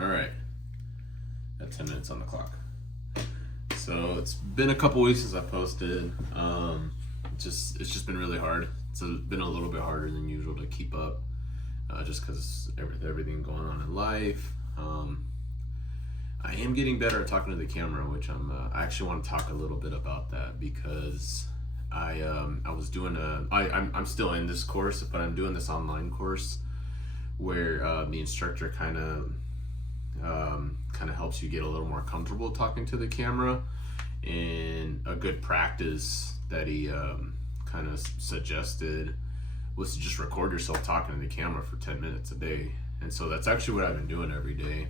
All right, got 10 minutes on the clock. So it's been a couple weeks since I posted. It's just been really hard. It's been a little bit harder than usual to keep up, just because everything going on in life. I am getting better at talking to the camera, which I actually want to talk a little bit about that because I was doing I'm still in this course, but I'm doing this online course where the instructor kind of helps you get a little more comfortable talking to the camera. And a good practice that he kind of suggested was to just record yourself talking to the camera for 10 minutes a day. And so that's actually what I've been doing every day.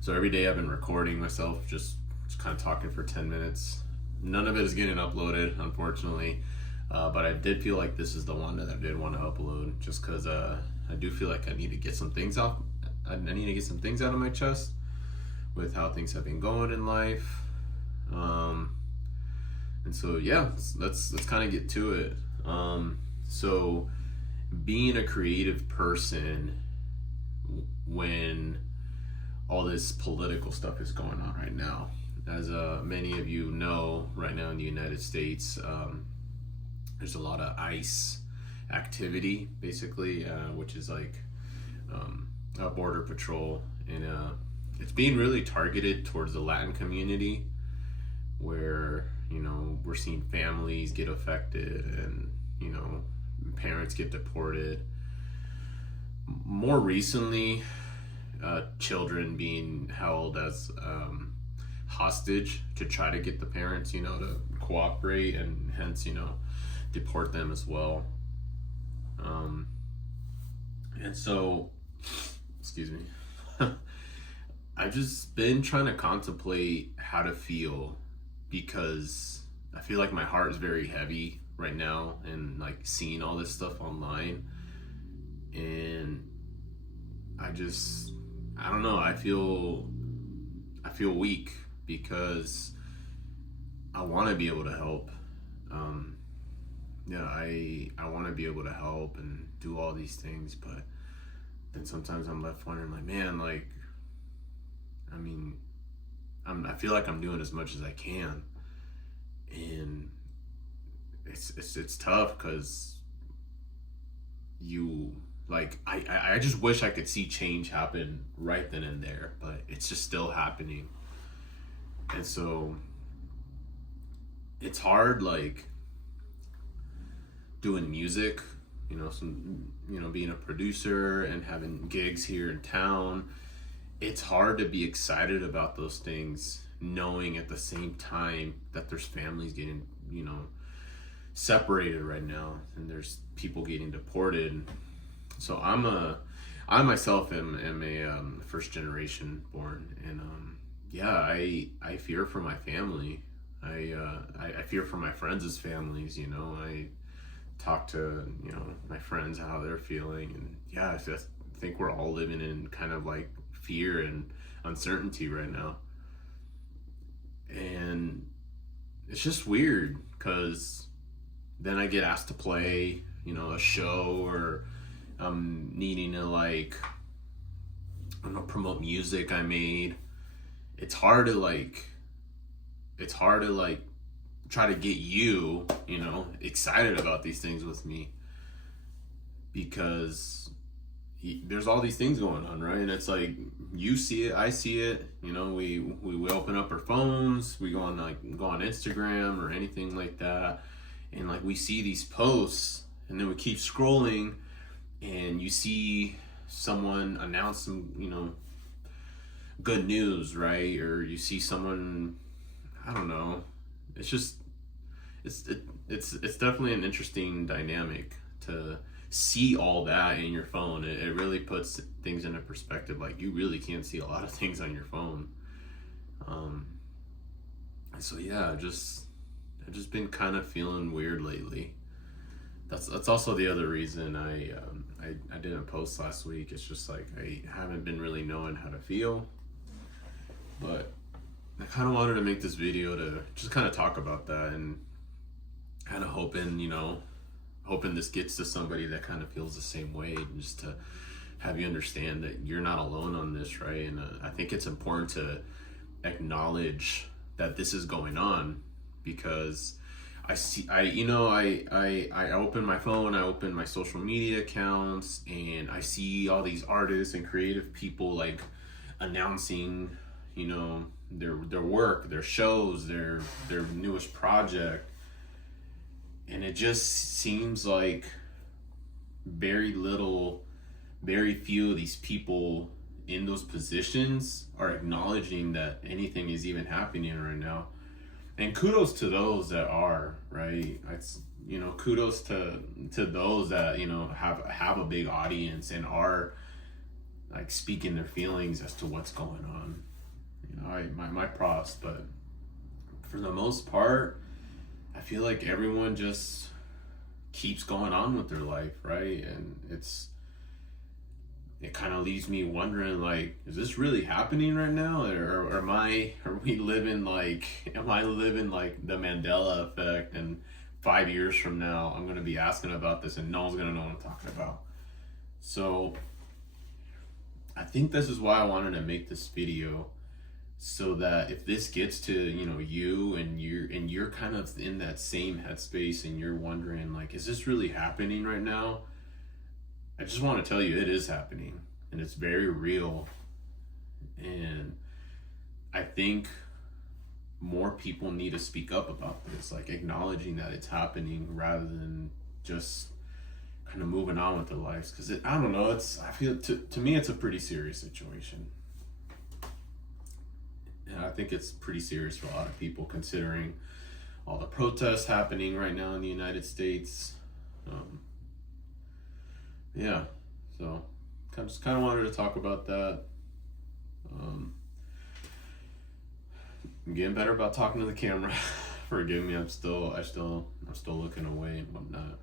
So every day I've been recording myself, just kind of talking for 10 minutes. None of it is getting uploaded, unfortunately. But I did feel like this is the one that I did want to upload, just because I do feel like I need to get some things off. I need to get some things out of my chest with how things have been going in life. And so yeah, let's kind of get to it. So being a creative person when all this political stuff is going on right now, as many of you know, right now in the United States, there's a lot of ICE activity, basically, which is like a border patrol, and it's being really targeted towards the Latin community, where we're seeing families get affected and parents get deported. More recently, children being held as hostage to try to get the parents to cooperate, and hence deport them as well. And so, excuse me, I've just been trying to contemplate how to feel, because I feel like my heart is very heavy right now, and like seeing all this stuff online, and I don't know, I feel weak because I want to be able to help. I want to be able to help and do all these things, but then sometimes I'm left wondering, like, man, like, I feel like I'm doing as much as I can, and it's tough because I just wish I could see change happen right then and there, but it's just still happening. And so it's hard, like, doing music, being a producer and having gigs here in town. It's hard to be excited about those things, knowing at the same time that there's families getting, separated right now, and there's people getting deported. So I myself am a first generation born, and I fear for my family. I fear for my friends' families. I talk to my friends how they're feeling, and I think we're all living in kind of like fear and uncertainty right now. And it's just weird because then I get asked to play a show, or I'm needing to promote music I made. It's hard to try to get you excited about these things with me, because there's all these things going on, right? And it's like, you see it, I see it, we open up our phones, we go on Instagram or anything like that, and like we see these posts, and then we keep scrolling, and you see someone announce some good news, right? Or you see someone, I don't know, it's just it's definitely an interesting dynamic to see all that in your phone. It really puts things into perspective. Like, you really can't see a lot of things on your phone. So yeah, I've just been kind of feeling weird lately. That's also the other reason I didn't post last week. It's just like I haven't been really knowing how to feel, but I kind of wanted to make this video to just kind of talk about that, and kind of hoping this gets to somebody that kind of feels the same way, and just to have you understand that you're not alone on this, right? And I think it's important to acknowledge that this is going on, because I open my phone, I open my social media accounts, and I see all these artists and creative people like announcing, their work, their shows, their newest project, and it just seems like very few of these people in those positions are acknowledging that anything is even happening right now. And kudos to those that are, right? It's, kudos to those that, have a big audience and are like speaking their feelings as to what's going on. My props, but for the most part, I feel like everyone just keeps going on with their life, right? And it kind of leaves me wondering, like, is this really happening right now, or am I living like the Mandela effect, and 5 years from now I'm going to be asking about this and no one's going to know what I'm talking about? So I think this is why I wanted to make this video, so that if this gets to you and you're kind of in that same headspace and you're wondering, like, is this really happening right now? I just want to tell you it is happening, and it's very real. And I think more people need to speak up about this, like acknowledging that it's happening rather than just kind of moving on with their lives. Because I don't know, I feel to me it's a pretty serious situation. And I think it's pretty serious for a lot of people, considering all the protests happening right now in the United States. Yeah, so just kind of wanted to talk about that. I'm getting better about talking to the camera. Forgive me, I'm still looking away and whatnot.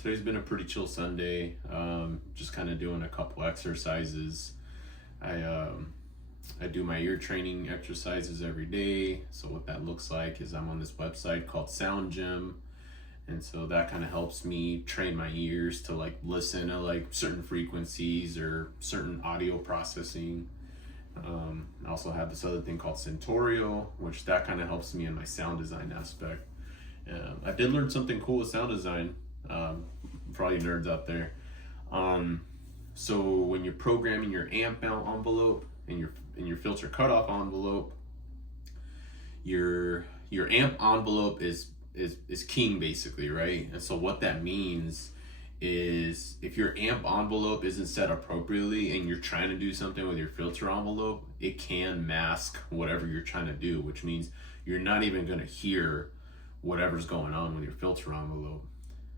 Today's been a pretty chill Sunday. Just kind of doing a couple exercises. I do my ear training exercises every day. So what that looks like is I'm on this website called Sound Gym. And so that kind of helps me train my ears to like listen to like certain frequencies or certain audio processing. I also have this other thing called Centaurio, which that kind of helps me in my sound design aspect. I did learn something cool with sound design, for all you nerds out there. So when you're programming your amp envelope and your filter cutoff envelope, your amp envelope is king, basically, right? And so what that means is if your amp envelope isn't set appropriately and you're trying to do something with your filter envelope, it can mask whatever you're trying to do, which means you're not even going to hear whatever's going on with your filter envelope.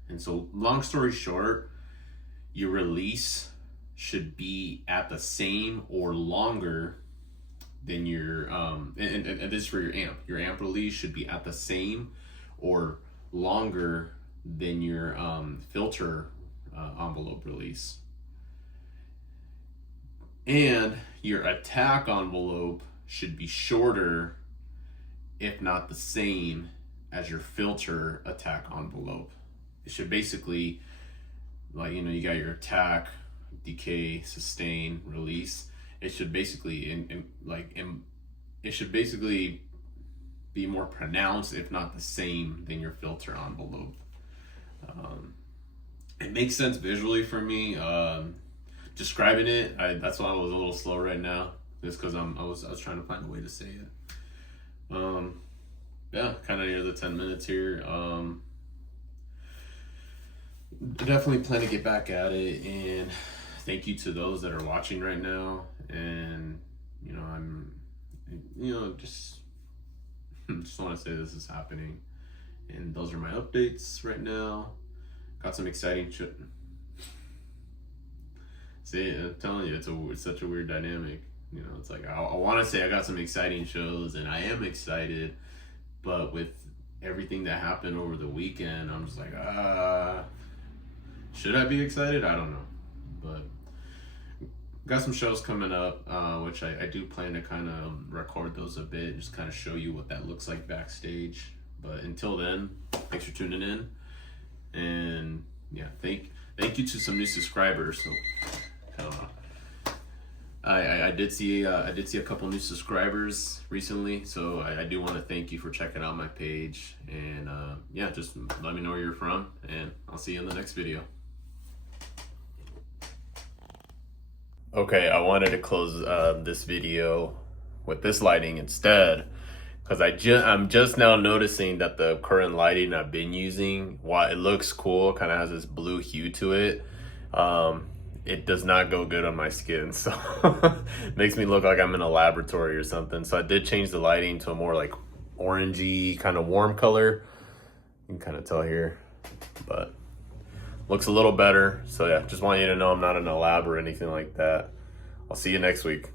And so long story short, your release should be at the same or longer than your and this is for your amp. Your amp release should be at the same or longer than your filter envelope release. And your attack envelope should be shorter, if not the same, as your filter attack envelope. It should basically, like, you got your attack, decay, sustain, release. It should basically it should basically be more pronounced, if not the same, than your filter envelope. It makes sense visually for me. Describing it, that's why I was a little slow right now, just because I was trying to find a way to say it. Yeah, kind of near the 10 minutes here. Definitely plan to get back at it, and thank you to those that are watching right now. And I'm just want to say this is happening, and those are my updates right now. Got some exciting shit. See, I'm telling you, it's such a weird dynamic. It's like I want to say I got some exciting shows, and I am excited, but with everything that happened over the weekend, I'm just like, should I be excited? I don't know, but got some shows coming up, which I do plan to kind of record those a bit, just kind of show you what that looks like backstage. But until then, thanks for tuning in, and yeah, thank thank you to some new subscribers. So, I did see a couple new subscribers recently, so I do want to thank you for checking out my page, and yeah, just let me know where you're from, and I'll see you in the next video. Okay, I wanted to close this video with this lighting instead, because I'm just now noticing that the current lighting I've been using, while it looks cool, kind of has this blue hue to it, it does not go good on my skin, so it makes me look like I'm in a laboratory or something. So I did change the lighting to a more like orangey kind of warm color. You can kind of tell here, but looks a little better. So yeah, just want you to know I'm not in a lab or anything like that. I'll see you next week.